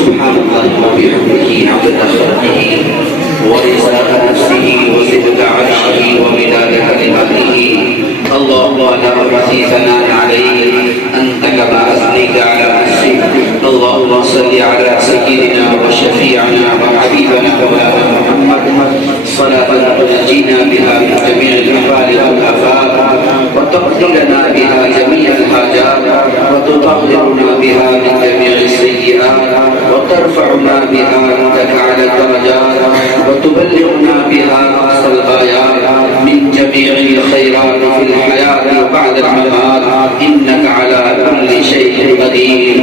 سبحان الله وبحمده عدد خلقه ورزق نفسه وزنة عرشه ومداد كلماته. اللهم لا نحصي ثناء عليك أنت كما أثنيت على نفسك. اللهم صل على سيدنا وشفيعنا وحبيبنا مولانا محمد صلاة تنجينا بها من جميع الأحوال والآفات وتقضي لنا بها جميع الحاجات وتطهرنا بها من جميع السيئات وترفعنا بها عندك على الدرجات وتبلغنا بها أقصى الغايات من جميع الخيرات في الحياة وبعد الممات إنك على كل شيء قدير.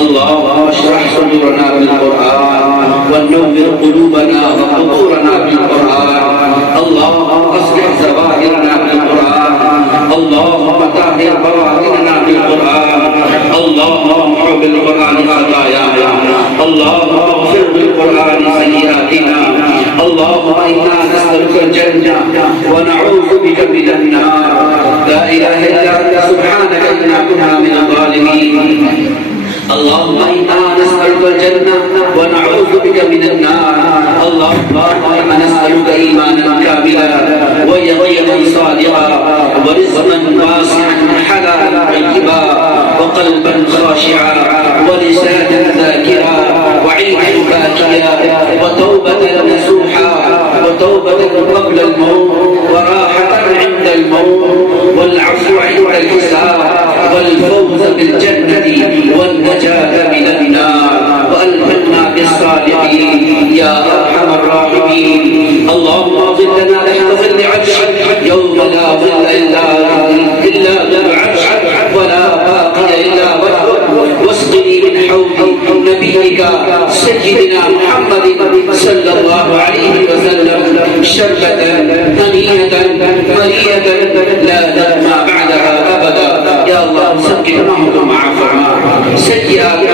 اللهم اشرح صدورنا بالقرآن ونور قلوبنا وقبورنا بالقرآن. اللهم اصلح ظواهرنا بالقرآن. اللهم طهر بواطننا بالقرآن. اللهم امحو بالقرآن خطايانا. اللهم اغفر بالقرآن سيئاتنا. اللهم إنا نسألك الجنة ونعوذ بك من النار. لا إله إلا أنت سبحانك إنا كنا من الظالمين. اللهم إنا نسألك الجنة ونعوذ بك من النار. اللهم إنا نسألك إيمانا كاملا ويقينا صادقا ورزقا واسعا حلالا طيبا وقلبا خاشعا ولسانا ذاكرا وعينا باكيا وتوبة نسوحا وتوبة قبل الموت وراحة عند الموت والعفو عند الحساب والفوز بالجنة والنجاة من النار وألحقنا بالصالحين يا أرحم الراحمين. اللهم ظلنا تحت ظل عرشك يوم لا ظل إلا ظل عرشك ولا باقي إلا وجهك واسقني من حوض نبيك سيدنا محمد صلى الله عليه وسلم شربة هنيئة مريئة لا نظمأ بعدها أبدا. يا الله سقنا معهم مع فرما سيئات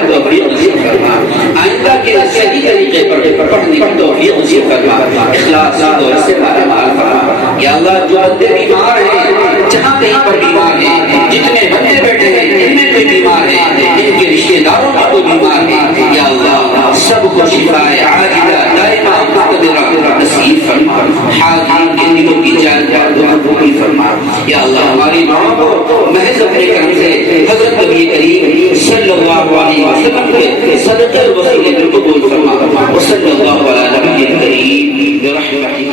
کی توفیق نصیب فرما، آئندہ کے صحیح طریقے پر پڑھنے کی توفیق نصیب فرما، اخلاص اور سے مالا مال فرما۔ یا اللہ جو بندے بیمار ہیں، جہاں کہیں پر بیمار ہیں، جتنے بندے بیٹھے ہیں ان میں کوئی بیمار ہے، ان کے رشتے داروں کا کوئی بیمار ہے، یا اللہ سب کو شفاء عاجلہ دائمہ مقتدرہ نصیب فرما، حاضرین کے دلوں کی جان کا دعا قبول فرما۔ یا اللہ ہماری دعاؤں کو محض اپنے کرم سے حضرت نبی کریم صلی اللہ علیہ وسلم کے صدقہ وسیلے میں قبول فرما، وصلی اللہ علی نبی کریم برحمتہ